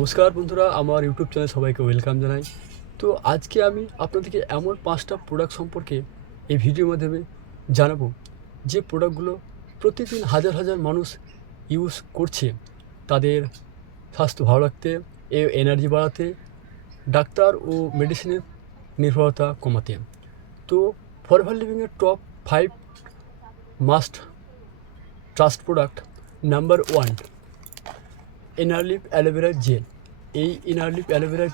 নমস্কার বন্ধুরা, আমার ইউটিউব চ্যানেল সবাইকে ওয়েলকাম জানাই। তো আজকে আমি আপনাদেরকে এমন পাঁচটা প্রোডাক্ট সম্পর্কে এই ভিডিওর মাধ্যমে জানাব, যে প্রোডাক্টগুলো প্রতিদিন হাজার হাজার মানুষ ইউজ করছে। তাদের স্বাস্থ্য ভালো রাখতে, এ এনার্জি বাড়াতে, ডাক্তার ও মেডিসিনের নির্ভরতা কমাতে। তো Forever লিভিংয়ের top five must trust product number one ইনারলিপ aloe vera gel এই ইনারলিপ অ্যালোভেরা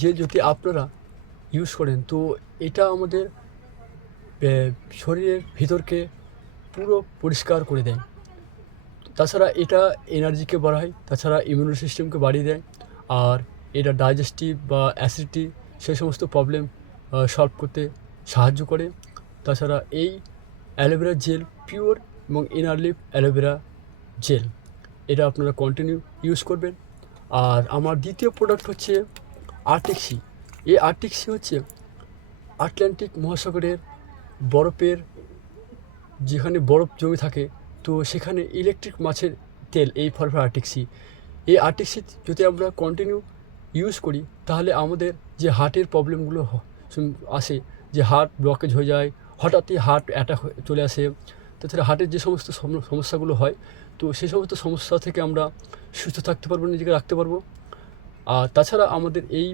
জেল যদি আপনারা ইউজ করেন, তো এটা আমাদের শরীরের ভিতরকে পুরো পরিষ্কার করে দেয়। তাছাড়া এটা এনার্জিকে বাড়ায়, তাছাড়া ইমিউনি সিস্টেমকে বাড়িয়ে দেয়, আর এটা ডাইজেস্টিভ বা অ্যাসিডিটি সেই সমস্ত প্রবলেম সলভ করতে সাহায্য করে। তাছাড়া এই অ্যালোভেরা জেল পিওর এবং ইনারলিপ অ্যালোভেরা জেল এটা আপনারা কন্টিনিউ ইউজ করবেন। আর আমার দ্বিতীয় প্রোডাক্ট হচ্ছে আর্টিক্সি এই আর্টিক্সি হচ্ছে আটলান্টিক মহাসাগরের বরফের যেখানে বরফ জমে থাকে, তো সেখানে ইলেকট্রিক মাছের তেল, এই ফলফল আর্টিক্সি এই আর্টিক্সি যদি আমরা কন্টিনিউ ইউজ করি, তাহলে আমাদের যে হার্টের প্রবলেমগুলো আসে, যে হার্ট ব্লকেজ হয়ে যায়, হঠাৎই হার্ট অ্যাটাক চলে আসে। তাছাড়া হার্টের যে সমস্ত সমস্যাগুলো হয়, তো সেই সমস্ত সমস্যা থেকে আমরা সুস্থ থাকতে পারব, নিজেকে রাখতে পারব। আর তাছাড়া আমাদের এই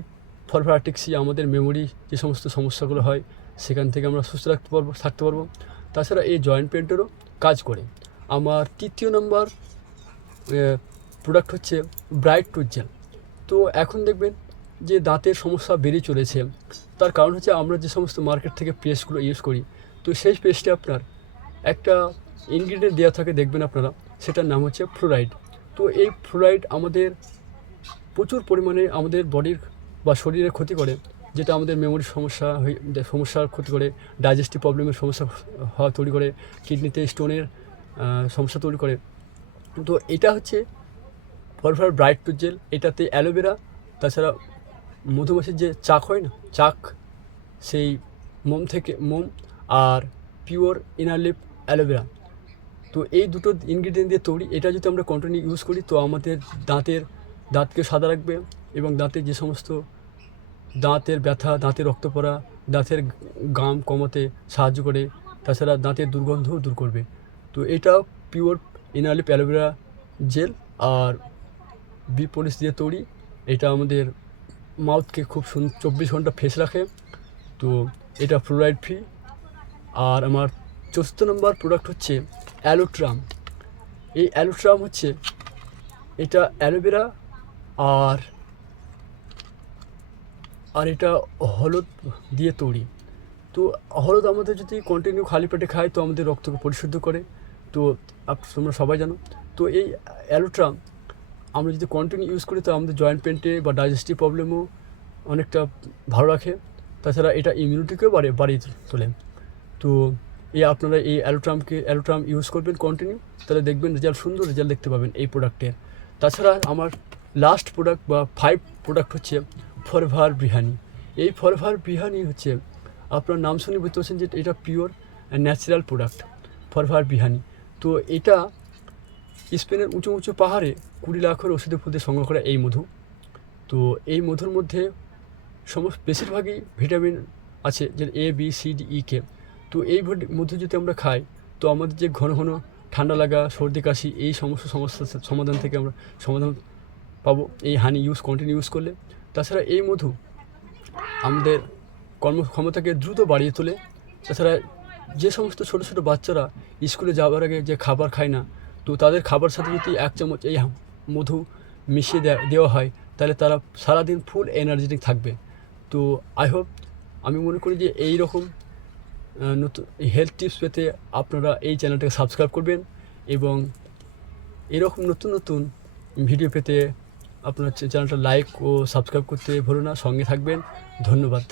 ফলফ্রাটিক্সি আমাদের মেমোরি যে সমস্ত সমস্যাগুলো হয়, সেখান থেকে আমরা সুস্থ রাখতে পারব, থাকতে পারব। তাছাড়া এই জয়েন্ট পেন্টেরও কাজ করে। আমার তৃতীয় নম্বর প্রোডাক্ট হচ্ছে ব্রাইট টুথ জেল তো এখন দেখবেন যে দাঁতের সমস্যা বেড়ে চলেছে। তার কারণ হচ্ছে আমরা যে সমস্ত মার্কেট থেকে পেস্টগুলো ইউজ করি, তো সেই পেস্টে আপনার একটা ইনগ্রিডিয়েন্ট দেওয়া থাকে, দেখবেন আপনারা, সেটার নাম হচ্ছে ফ্লোরাইড তো এই ফ্লোরাইড আমাদের প্রচুর পরিমাণে আমাদের বডির বা শরীরের ক্ষতি করে, যেটা আমাদের মেমোরির সমস্যা সমস্যার ক্ষতি করে ডাইজেস্টিভ প্রবলেমের সমস্যা হওয়া তৈরি করে কিডনিতে স্টোনের সমস্যা তৈরি করে। তো এটা হচ্ছে ফরফর ব্রাইট টু জেল, এটাতে অ্যালোভেরা, তাছাড়া মধুমাছির যে চাক হয় না, চাক, সেই মোম থেকে, মোম আর পিওর ইনারলিপ অ্যালোভেরা। তো এই দুটো ইনগ্রিডিয়েন্ট দিয়ে তৈরি, এটা যদি আমরা কন্টিনিউ ইউজ করি, তো আমাদের দাঁতের, দাঁতকে সাদা রাখবে এবং দাঁতের যে সমস্ত দাঁতের ব্যথা, দাঁতের রক্ত পড়া, দাঁতের গাম কমাতে সাহায্য করে, তাছাড়া দাঁতের দুর্গন্ধও দূর করবে। তো এটা pure ইনারলিপ aloe vera gel bee pollen দিয়ে তৈরি। এটা আমাদের মাউথকে খুব সুন, চব্বিশ ঘণ্টা ফ্রেশ রাখে। তো এটা ফ্লোরাইড ফ্রি আর আমার চতুর্থ নম্বর প্রোডাক্ট হচ্ছে অ্যালোট্রাম এই অ্যালোট্রাম হচ্ছে এটা অ্যালোভেরা আর আর এটা হলুদ দিয়ে তৈরি। তো হলুদ আমাদের যদি কন্টিনিউ খালি পেটে খায়, তো আমাদের রক্তকে পরিশুদ্ধ করে। তো তোমরা সবাই জানো। তো এই অ্যালোট্রাম আমরা যদি কন্টিনিউ ইউজ করি, তো আমাদের জয়েন্ট পেন্টে বা ডাইজেস্টিভ প্রবলেমও অনেকটা ভালো রাখে। তাছাড়া এটা ইমিউনিটিকেও বাড়ে, বাড়িয়ে তোলে। তো এই আপনারা এই অ্যালোট্রামকে অ্যালোট্রাম ইউজ করবেন কন্টিনিউ তাহলে দেখবেন রেজাল্ট সুন্দর রেজাল্ট দেখতে পাবেন এই প্রোডাক্টের তাছাড়া আমার লাস্ট প্রোডাক্ট বা ফাইভ প্রোডাক্ট হচ্ছে ফরভার বিহানি এই ফরভার বিহানি হচ্ছে, আপনার নাম শুনে বুঝতে পারছেন যে এটা pure natural product Forever bee honey তো এটা স্পেনের উঁচু উঁচু পাহাড়ে কুড়ি লাখের ওষুধে ফুদে সংগ্রহ করা এই মধু। তো এই মধুর মধ্যে সমস্ত, বেশিরভাগই ভিটামিন আছে যে A B C D E K তো এই ভি- মধু যদি আমরা খাই, তো আমাদের যে ঘন ঘন ঠান্ডা লাগা, সর্দি, কাশি, এই সমস্ত সমস্যার সা- সমাধান থেকে আমরা সমাধান পাবো। এই হানি ইউজ কন্টিনিউ ইউজ করলে। তাছাড়া এই মধু আমাদের কর্মক্ষমতাকে দ্রুত বাড়িয়ে তোলে। তাছাড়া যে সমস্ত ছোটো ছোটো বাচ্চারা স্কুলে যাওয়ার আগে যে খাবার খায় না, তো তাদের খাবার সাথে যদি এক চামচ এই মধু মিশিয়ে দেওয়া হয়, তাহলে তারা সারাদিন ফুল এনার্জেটিক থাকবে। তো আই হোপ আমি মনে করি যে এই রকম নতুন হেলথ টিপস পেতে আপনারা এই চ্যানেলটাকে সাবস্ক্রাইব করবেন এবং এরকম নতুন নতুন ভিডিও পেতে আপনার চ্যানেলটা লাইক ও সাবস্ক্রাইব করতে ভুলো না, সঙ্গে থাকবেন। ধন্যবাদ।